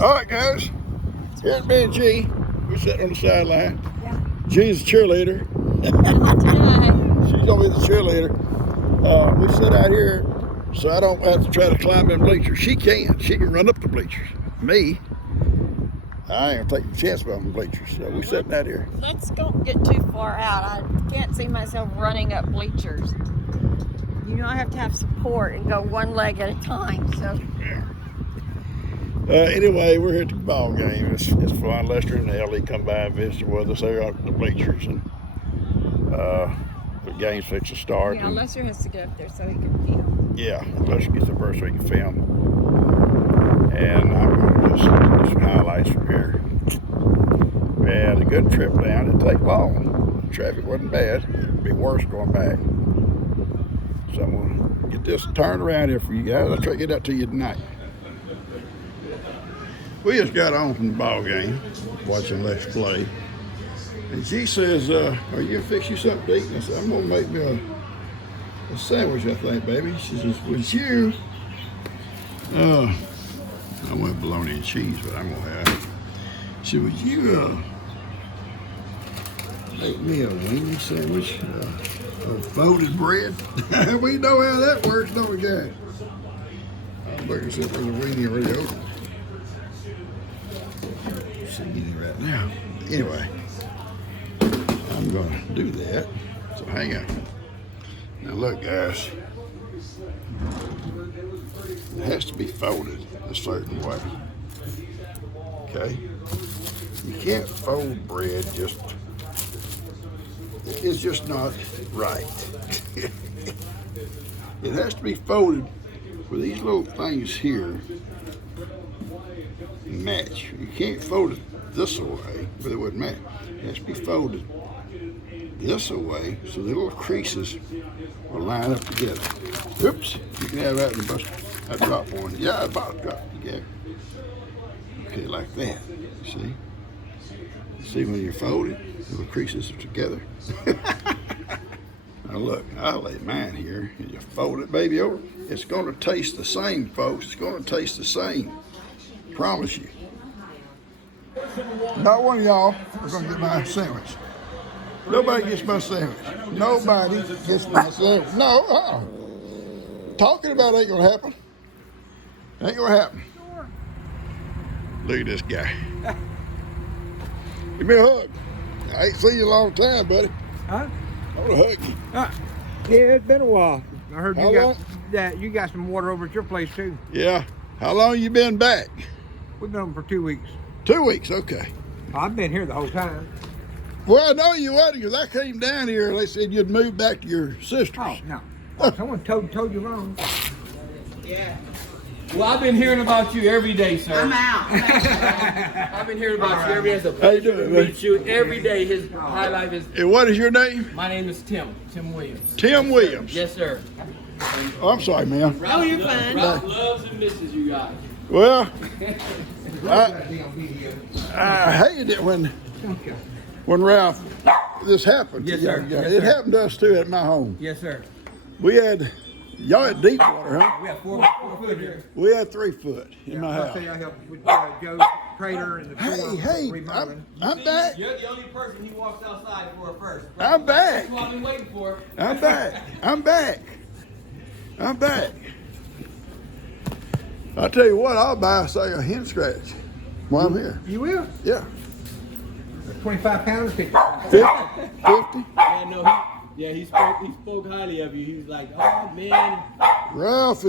All right, guys. Here's me and G. We're sitting on the sideline. Yeah. G's a cheerleader. She's gonna be the cheerleader. We sit out here so I don't have to try to climb them bleachers. She can. She can run up the bleachers. Me, I ain't gonna take a chance about them bleachers. So we sitting out here. Let's don't get too far out. I can't see myself running up bleachers. You know, I have to have support and go one leg at a time. So. Anyway, we're here at the ball game. It's fun. Lester and Ellie come by and visit with us. They're up at the bleachers, and the game's fixed to start. Yeah, Lester has to get up there so he can film. Yeah, Lester gets up first so he can film. And I'm going to just do some highlights from here. We had a good trip down. It didn't take long. The traffic wasn't bad. It'd be worse going back. So I'm going to get this turned around here for you guys. I'll try to get that to you tonight. We just got on from the ball game, watching Lex play. And she says, are you going to fix you something to eat? And I said, I'm going to make me a sandwich, I think, baby. She says, with you, I want bologna and cheese, but I'm going to have. She said, would you make me a weenie sandwich of folded bread? We know how that works, don't we, guys? I'm looking for the weenie already open. Right now. Anyway, I'm going to do that. So hang on. Now look, guys. It has to be folded a certain way. Okay? You can't fold bread just. It's just not right. It has to be folded with these little things here match. You can't fold it this way, but it wouldn't match. It has to be folded this way so the little creases will line up together. Oops, you can have that and bust that drop one. Yeah, about drop together. Okay, like that. See? See when you're folded, the little creases are together. Now look, I'll lay mine here and you fold it, baby, over. It's gonna taste the same, folks. It's gonna taste the same. Promise you. Not one of y'all are going to get my sandwich. Nobody gets my sandwich. Nobody gets my sandwich. No, talking about it ain't going to happen. Ain't going to happen. Look at this guy. Give me a hug. I ain't seen you in a long time, buddy. Huh? I want to hug you. Yeah, it's been a while. I heard How you long? you got some water over at your place too. Yeah. How long you been back? We've been for 2 weeks. 2 weeks, okay. I've been here the whole time. Well, I know you would because I came down here and they said you'd moved back to your sister's. Oh, no. Oh, someone told you wrong. Yeah. Well, I've been hearing about you every day, sir. I'm out. I've been hearing about you every day. It's a How you pleasure doing, to man? meet you every day. His high life is. And what is your name? My name is Tim Williams. Tim Williams. Yes, sur. Oh, I'm sorry, man. Oh, you're fine. Ralph loves and misses you guys. Well, I hated it when Ralph, this happened. Yes, sir. Yes, It sir. happened to us too at my home. Yes, sir. We had, y'all had deep water, huh? We have four foot here. We had 3 foot in my I'll house. say I helped with Joe's Prater and the Hey, remodeling. I'm back. You're the only person he walks outside for first. I'm back. That's what I've been waiting for. I'm back. I'm back. I'm back. I'll tell you what, I'll buy a hen scratch while I'm here. You will? Yeah. 25 pounds, 50. 50? 50? Yeah, no, he spoke highly of you. He was like, oh man, Ralph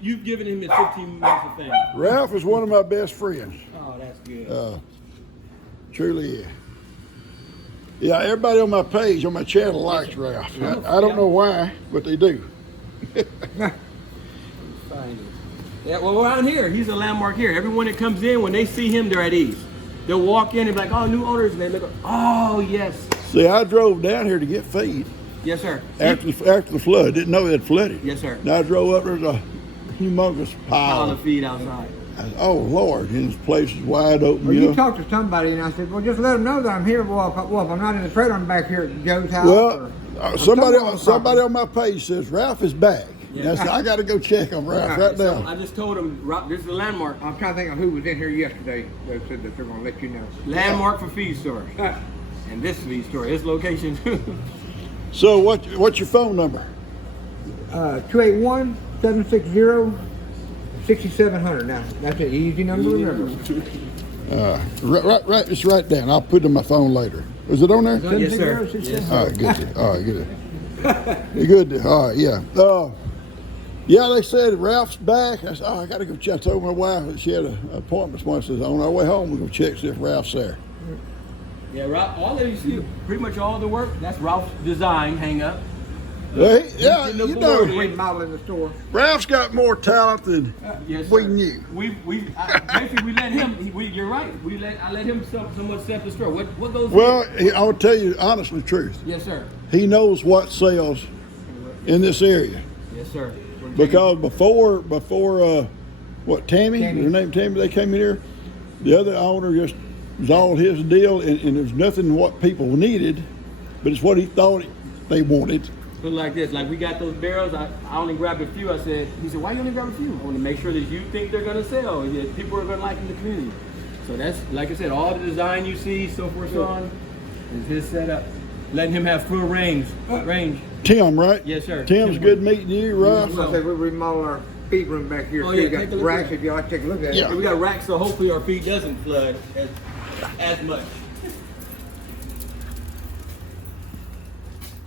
you've given him his 15 minutes of fame. Ralph is one of my best friends. Oh, that's good. Truly, yeah. Yeah, everybody on my page, on my channel likes Ralph. I don't know why, but they do. Yeah, well, around here, he's a landmark here. Everyone that comes in, when they see him, they're at ease. They'll walk in and be like, oh, new owners, and they look, oh, yes. See, I drove down here to get feed Yes, sir. after the flood. Didn't know it had flooded. Yes, sir. And I drove up, there's a humongous Pile pile. of feed outside. I said, oh, Lord, and this place is wide open. Well, you you know. talked to somebody, and I said, well, just let them know that I'm here. Well, if I'm not in the trailer, I'm back here at Joe's house. Well, or somebody someone's property. on my page says Ralph is back. Yeah. I got to go check them, Ralph, right So now. I just told him, this is the landmark. I'm trying to think of who was in here yesterday that said that they're going to let you know. Landmark for feed store. And this feed store, this location. So what's your phone number? 281-760-6700. Now, that's an easy number to remember. Right, just write down. I'll put it on my phone later. Was it on there? Yes, sir. 760-6700. All right, good. All right, good. You're good. All right, yeah. Yeah, they said Ralph's back. I said, I got to go check. I told my wife that she had an appointment. Someone says, on our way home, we're going to check see if Ralph's there. Yeah, Ralph, all that you see, pretty much all the work, that's Ralph's design hang up. Well, yeah, In the you board, know, Remodeling the store. Ralph's got more talent than Yes, we sir. knew. Basically we let him. You're right. I let him somewhat set the store. What goes? Well, I'll tell you honestly the truth. Yes, sir. He knows what sells in this area. Yes, sir. Because before what, Tammy, Tammy. her name Tammy, they came in here, the other owner just was all his deal, and there's nothing what people needed, but it's what he thought they wanted. Look like this. Like we got those barrels. I only grabbed a few. He said, why you only grab a few? I want to make sure that you think they're gonna sell. That people are gonna like in the community. So that's, like I said, all the design you see, so forth, so on, is his setup. Letting him have full range. Tim, right? Yes, sir. Tim's Tim. good meeting you, Ralph. I said we remodel our feed room back here. Oh, too. yeah, We got take a look racks at it. if you like to take a look at it. Yeah. We got racks, so hopefully our feed doesn't flood as much.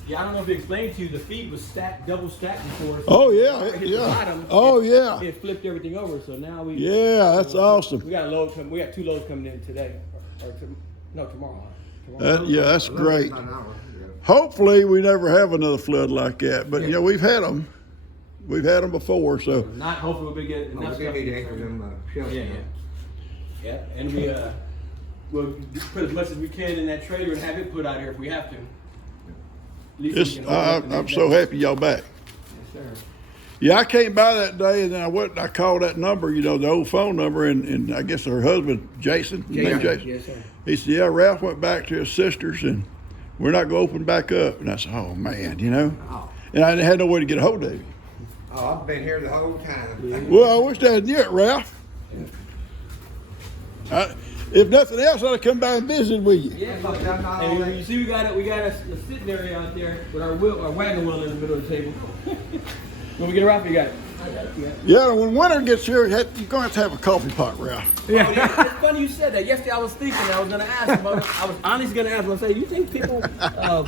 Yeah, I don't know if he explained to you, the feed was stacked, double stacked before. So Oh, yeah, when it hit the yeah. bottom, Oh, yeah. It flipped everything over, so now we. Yeah, that's awesome. We got a load coming. We got 2 loads coming in today, tomorrow. Yeah, that's great. About an hour, yeah. Hopefully, we never have another flood like that. But we've had them. We've had them before. So Not hopefully we'll be getting Oh, enough we stuff. need to anchor them shelves. Yeah, and we'll put as much as we can in that trailer and have it put out here if we have to. At least we it's, can hold it up the I'm next so day. happy y'all back. Yes, sir. Yeah, I came by that day and then I went and I called that number, the old phone number, and I guess her husband, Jason, his name Jason. Yes, sir. He said, yeah, Ralph went back to his sister's and we're not going to open back up. And I said, oh, man, Oh. And I had no way to get a hold of him. Oh, I've been here the whole time. Well, I wish I knew it, Ralph. If nothing else, I'd have come by and visited with you. Yeah, Fuck, I'm not all and that. you see, we got a sitting area out there with our wagon wheel in the middle of the table. When we get around, you got it. I got it. You got it. Yeah, when winter gets here, you're going to have a coffee pot, Ralph. Oh, yeah, it's funny you said that. Yesterday I was thinking I was going to ask him. I was honestly going to ask him. I say, you think people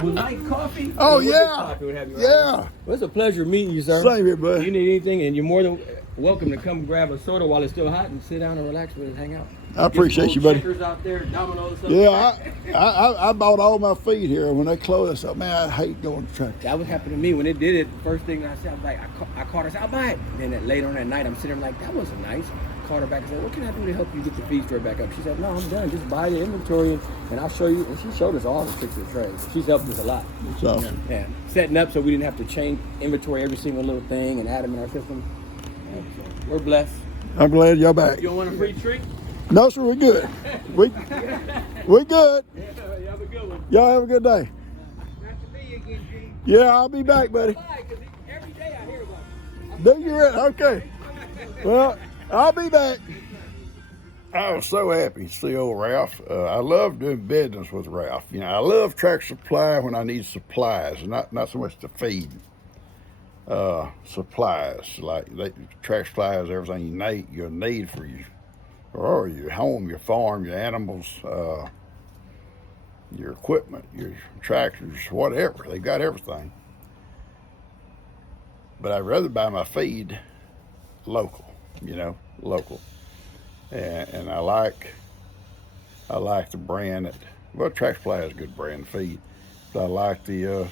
would like coffee? Oh, Or would yeah. coffee would have you right? Yeah. Well, it's a pleasure meeting you, sir. Same here, bud. If you need anything, and you're more than welcome to come grab a soda while it's still hot and sit down and relax with us, hang out. I appreciate Get some you, buddy. Checkers out there, dominoes, stuff. Yeah, I bought all my feed here. When they closed, I said, man, I hate going to track. That would happen to me when it did it. First thing I said, I was like, I caught her. I said, I'll buy it. And then later on that night, I'm sitting there like, that wasn't nice. I called her back and said, what can I do to help you get the feed store back up? She said, no, I'm done. Just buy the inventory and I'll show you. And she showed us all the tricks of the trade. She's helped us a lot. It's awesome. Yeah, setting up so we didn't have to change inventory every single little thing and add them in our system. Yeah, so we're blessed. I'm glad y'all back. You don't want a free treat? No, sir, we're good. We good. Yeah, you have a good one. Y'all have a good day. Nice to see you again, Gene. Yeah, I'll be back, buddy. Why? Because every day I hear about it. Do you right? Okay. Well, I'll be back. I was so happy to see old Ralph. I love doing business with Ralph. I love Tractor Supply when I need supplies, not so much to feed. Supplies like Tractor Supply has everything you need for your home, your farm, your animals, your equipment, your tractors, whatever. They got everything. But I'd rather buy my feed local, local. And I like the brand Tractor Supply has a good brand feed. But I like the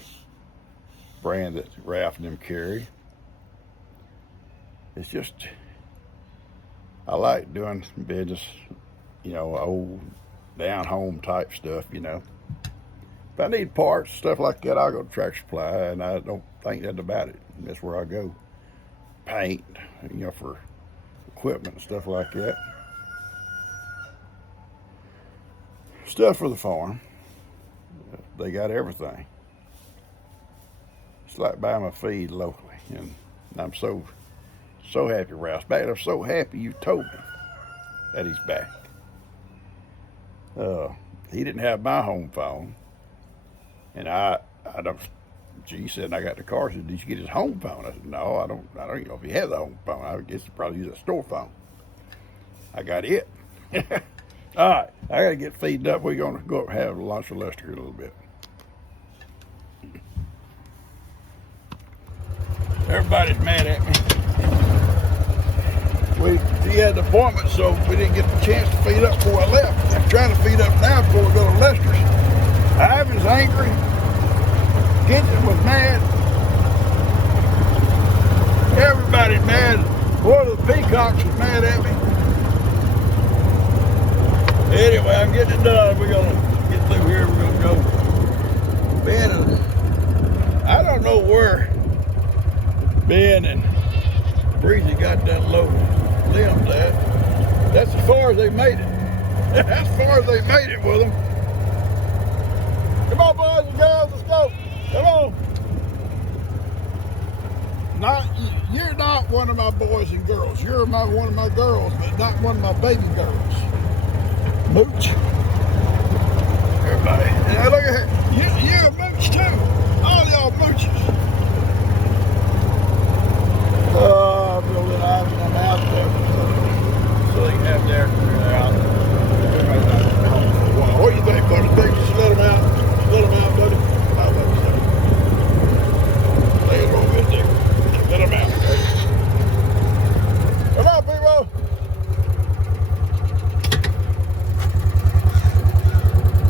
brand that Ralph and them carry. It's just, I like doing business, old down home type stuff, If I need parts, stuff like that, I'll go to Tractor Supply, and I don't think nothing about it. That's where I go. Paint, for equipment and stuff like that. Stuff for the farm. They got everything. It's like buying my feed locally, and And I'm so happy Ralph's back. I'm so happy you told me that he's back. He didn't have my home phone, and I don't. She said, and I got the car. She said, did you get his home phone? I said, no, I don't even know if he has a home phone. I guess he probably used a store phone. I got it. All right, I got to get feeding up. We're going to go have lunch with Lester in a little bit. Everybody's mad at me. He had an appointment, so we didn't get the chance to feed up before I left. I'm trying to feed up now before we go to Lester's. Ivan's angry. Gidget was mad. Everybody's mad. One of the peacocks is mad at me. Anyway, I'm getting it done. We're going to get through here. We're going to go. Ben, I don't know where Ben and Breezy got that low limbs at. That's as far as they made it. As far as they made it with them. Come on, boys and girls, let's go. Come on. You're not one of my boys and girls. You're one of my girls, but not one of my baby girls. Mooch. Everybody. Yeah, look at her. You're a mooch too. All y'all mooches. Building eyes on the out there. So they can have their out. Wow, what do you think, buddy? Think just let them out? Let them out, buddy. I love you, sir. Lay it over there. Let them out, okay? Come on, people.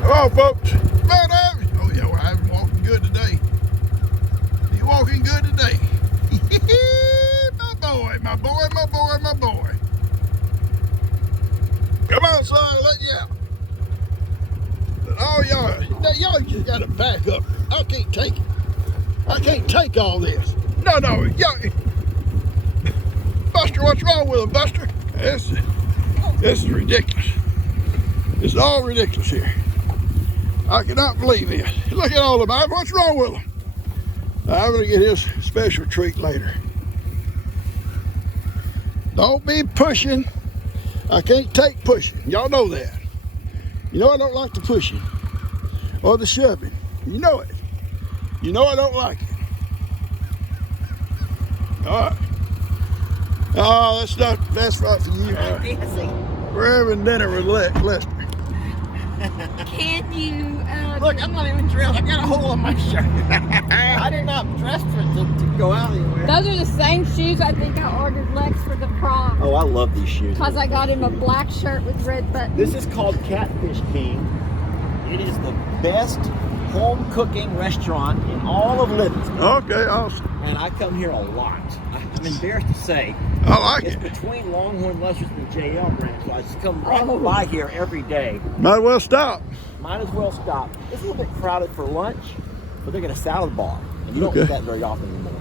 Come on, folks. Come on, Ivy. Oh, yeah, well, Ivy's walking good today. He's walking good today. My boy. Come on, son, let you out. But all y'all just gotta back up. I can't take it. I can't take all this. No, y'all. Buster, what's wrong with him, Buster? This is ridiculous. It's all ridiculous here. I cannot believe it. Look at all of them. What's wrong with them? I'm gonna get his special treat later. Don't be pushing. I can't take pushing. Y'all know that. You know I don't like the pushing or the shoving. You know it. You know I don't like it. All right. Oh, that's not for you. We're having dinner with Lester. Can you Look, I'm not even dressed. I got a hole in my shirt. I did not dress for it to go out anywhere. Those are the same shoes I think I ordered Lex for the prom. Oh, I love these shoes. Because I got him a black shirt with red buttons. This is called Catfish King. It is the best home cooking restaurant in all of Livingston. Okay, awesome. And I come here a lot. I'm embarrassed to say. I like it's it. between Longhorn Lester's and the JL branch. So I just come right by here every day. Might as well stop. Might as well stop. It's a little bit crowded for lunch, but they got a salad bar. And you don't get that very often anymore.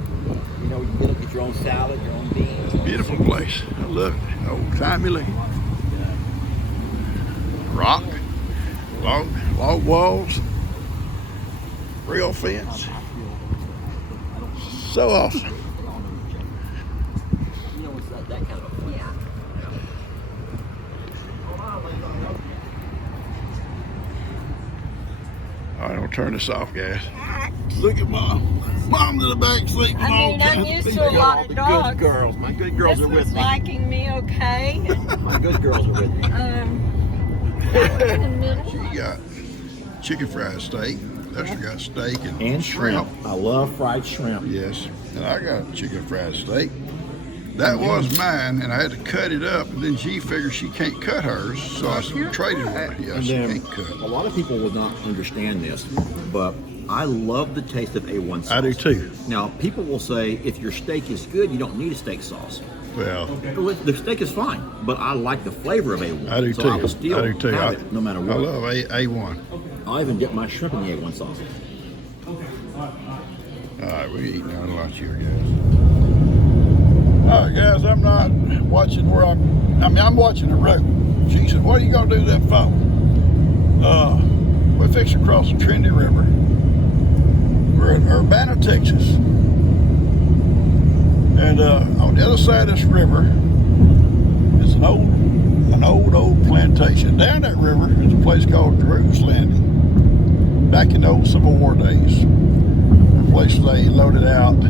You know, you can get your own salad, your own beans. Beautiful place. I love it. Old timey living. Rock, log walls, real fence. So awesome. You know, it's that kind of a place. Yeah. All right, I'll turn this off, guys. Look at Mom. Mom's in the back sleeping I mean, I'm used to a lot of The dogs. good girls. My good girls This are with was me. liking me okay. My good girls are with me. That was in the middle. She got chicken fried steak. Lester got steak and shrimp. I love fried shrimp. Yes, and I got chicken fried steak. That was mine, and I had to cut it up. And then she figured she can't cut hers, so I traded one. Yeah, And she then can't cut. a lot of people will not understand this, but I love the taste of A1 sauce. I do too. Now, people will say if your steak is good, you don't need a steak sauce. Well, The steak is fine, but I like the flavor of A1. I do so too. I will still I do too. have it no matter what. I love A1. I'll even dip my shrimp in the A1 sauce. All right, we're eating our lunch here, guys. All right, guys, I'm not watching where I'm watching the road. She said, what are you going to do that for? We're fixing to cross the Trinity River. We're in Urbana, Texas. And on the other side of this river is an old plantation. Down that river is a place called Drew's Landing. Back in the old Civil War days, a place they loaded out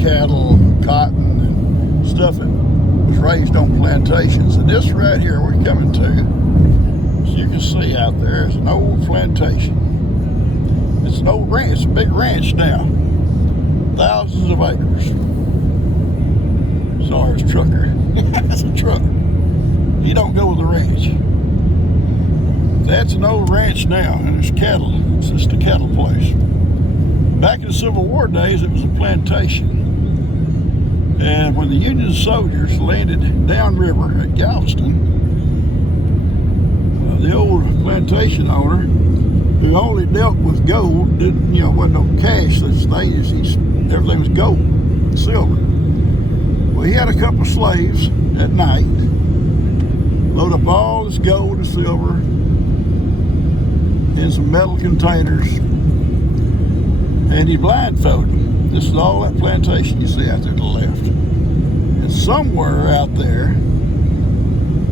cattle, cotton, and stuff that was raised on plantations. And this right here we're coming to, as you can see out there, is an old plantation. It's an old ranch, it's a big ranch now. Thousands of acres. Sorry, it's trucker. That's a truck. He don't go with the ranch. That's an old ranch now, and there's cattle. It's just a cattle place. Back in the Civil War days, it was a plantation. And when the Union soldiers landed downriver at Galveston, the old plantation owner, who only dealt with gold, didn't, wasn't no cash. Everything was gold and silver. Well, he had a couple of slaves at night, load up all this gold and silver in some metal containers, and he blindfolded them. This is all that plantation you see out there to the left. And somewhere out there,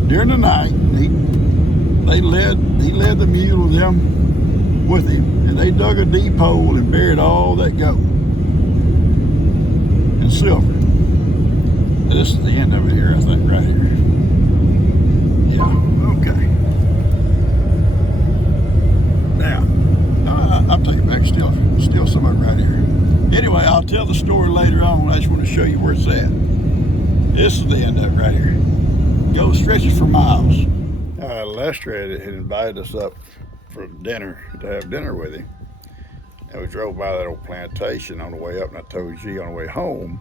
during the night, he led the mule with them with him, and they dug a deep hole and buried all that gold and silver. And this is the end of it here, I think, right here. Yeah, okay. Now, I'll take it back, still some of it right here. Anyway, I'll tell the story later on. I just want to show you where it's at. This is the end of it right here. Goes stretches for miles. Lester had invited us up for dinner, to have dinner with him. And we drove by that old plantation on the way up, and I told G on the way home,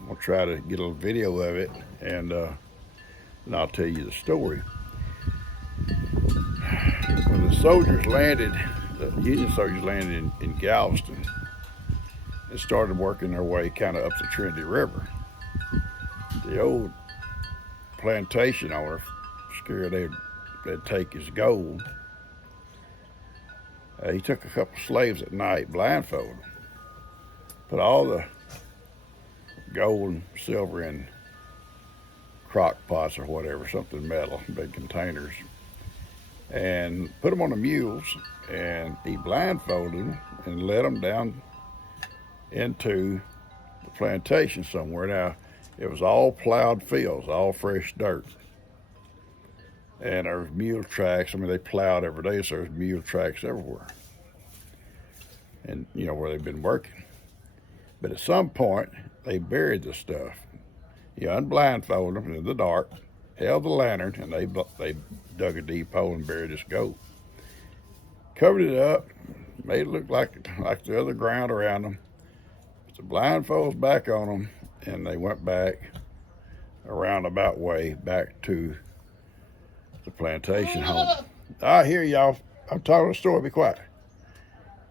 I'm gonna try to get a little video of it, and I'll tell you the story. When the soldiers landed, the Union soldiers landed in Galveston, and started working their way kind of up the Trinity River. The old plantation owner, scared they'd take his gold. He took a couple slaves at night, blindfolded them, put all the gold and silver in crock pots or whatever, something metal, big containers, and put them on the mules, and he blindfolded them and led them down into the plantation somewhere. Now, it was all plowed fields, all fresh dirt. And there was mule tracks. I mean, they plowed every day, so there's mule tracks everywhere. And, where they've been working. But at some point, they buried the stuff. You unblindfolded them in the dark, held the lantern, and they dug a deep hole and buried this gold. Covered it up, made it look like the other ground around them. Put the blindfolds back on them, and they went back a roundabout way back to the plantation home. I hear y'all. I'm telling a story. Be quiet.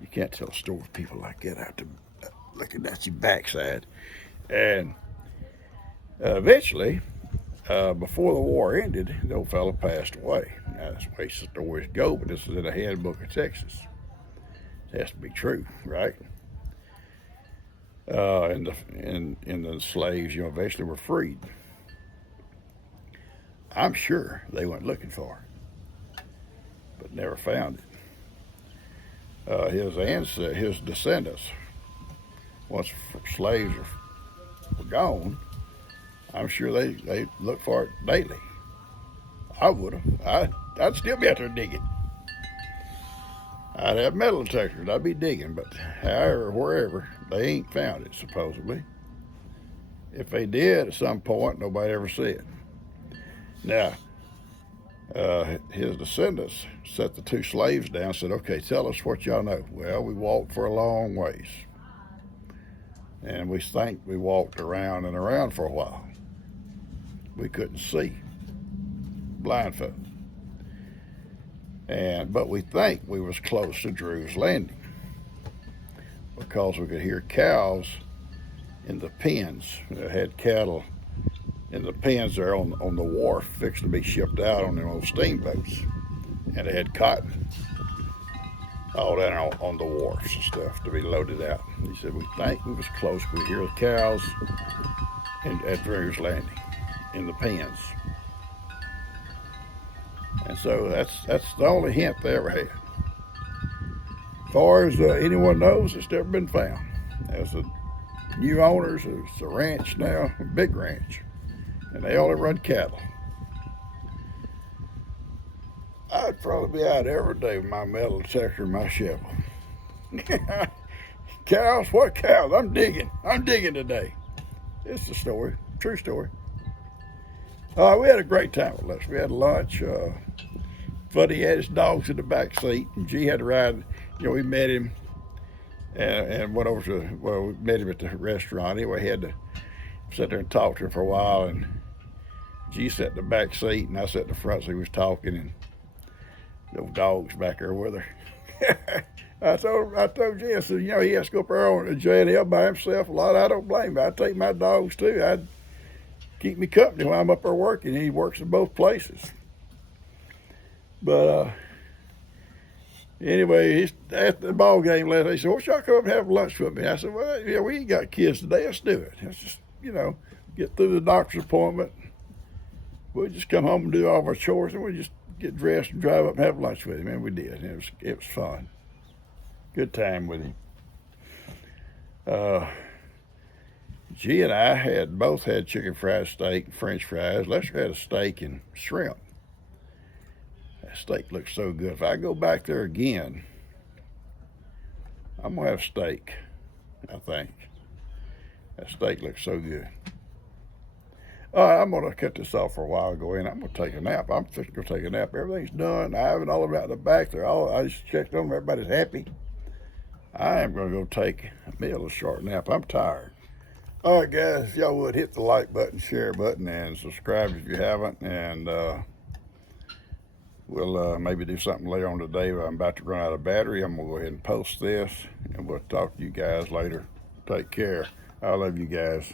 You can't tell a story with people like that out to looking at your backside. And eventually, before the war ended, the old fella passed away. Now, that's the way stories go, but this is in the handbook of Texas. It has to be true, right? And the slaves, eventually were freed. I'm sure they went looking for it, but never found it. His descendants, once slaves were gone, I'm sure they looked for it daily. I would have. I'd still be out there digging. I'd have metal detectors. I'd be digging, but however, wherever, they ain't found it, supposedly. If they did at some point, nobody ever see it. Now, his descendants set the two slaves down and said, okay, tell us what y'all know. Well, we walked for a long ways. And we think we walked around and around for a while. We couldn't see, blindfolded. But we think we was close to Drew's Landing because we could hear cows in the pens. They had cattle in the pens there on the wharf, fixing to be shipped out on them old steamboats, and they had cotton. all down on the wharfs and stuff to be loaded out. He said, we think we was close. We hear the cows at Drew's Landing in the pens. And so that's the only hint they ever had. As far as anyone knows, it's never been found. As the new owners, it's a ranch now, a big ranch, and they only run cattle. I'd probably be out every day with my metal detector and my shovel. Cows? What cows? I'm digging today. It's the story, true story. We had a great time with us. We had lunch. Buddy had his dogs in the back seat, and G had to ride. We met him and went over to, we met him at the restaurant. Anyway, he had to sit there and talk to him for a while, and G sat in the back seat, and I sat in the front seat. We was talking, and those dogs back there with her. I told G, I said, he has to go up there on J&L by himself a lot. I don't blame him. I take my dogs too. I'd keep me company while I'm up there working. He works in both places. But anyway, he's at the ball game last night. He said, "Well, y'all come up and have lunch with me?" I said, "Well, yeah, we ain't got kids today. Let's do it. Let's just, get through the doctor's appointment. We'll just come home and do all of our chores, and we'll just get dressed and drive up and have lunch with him." And we did. And it was fun. Good time with him. G and I both had chicken fried steak and French fries. Lester had a steak and shrimp. That steak looks so good. If I go back there again, I'm gonna have steak, I think. That steak looks so good. All right, I'm gonna cut this off for a while. Go in. I'm gonna take a nap. I'm fixing to go take a nap. Everything's done. I have it all about the back there. I just checked on them. Everybody's happy. I am gonna go take me a little short nap. I'm tired. All right, guys, if y'all would hit the like button, share button, and subscribe if you haven't. And we'll maybe do something later on today. I'm about to run out of battery. I'm gonna go ahead and post this, and we'll talk to you guys later. Take care. I love you guys.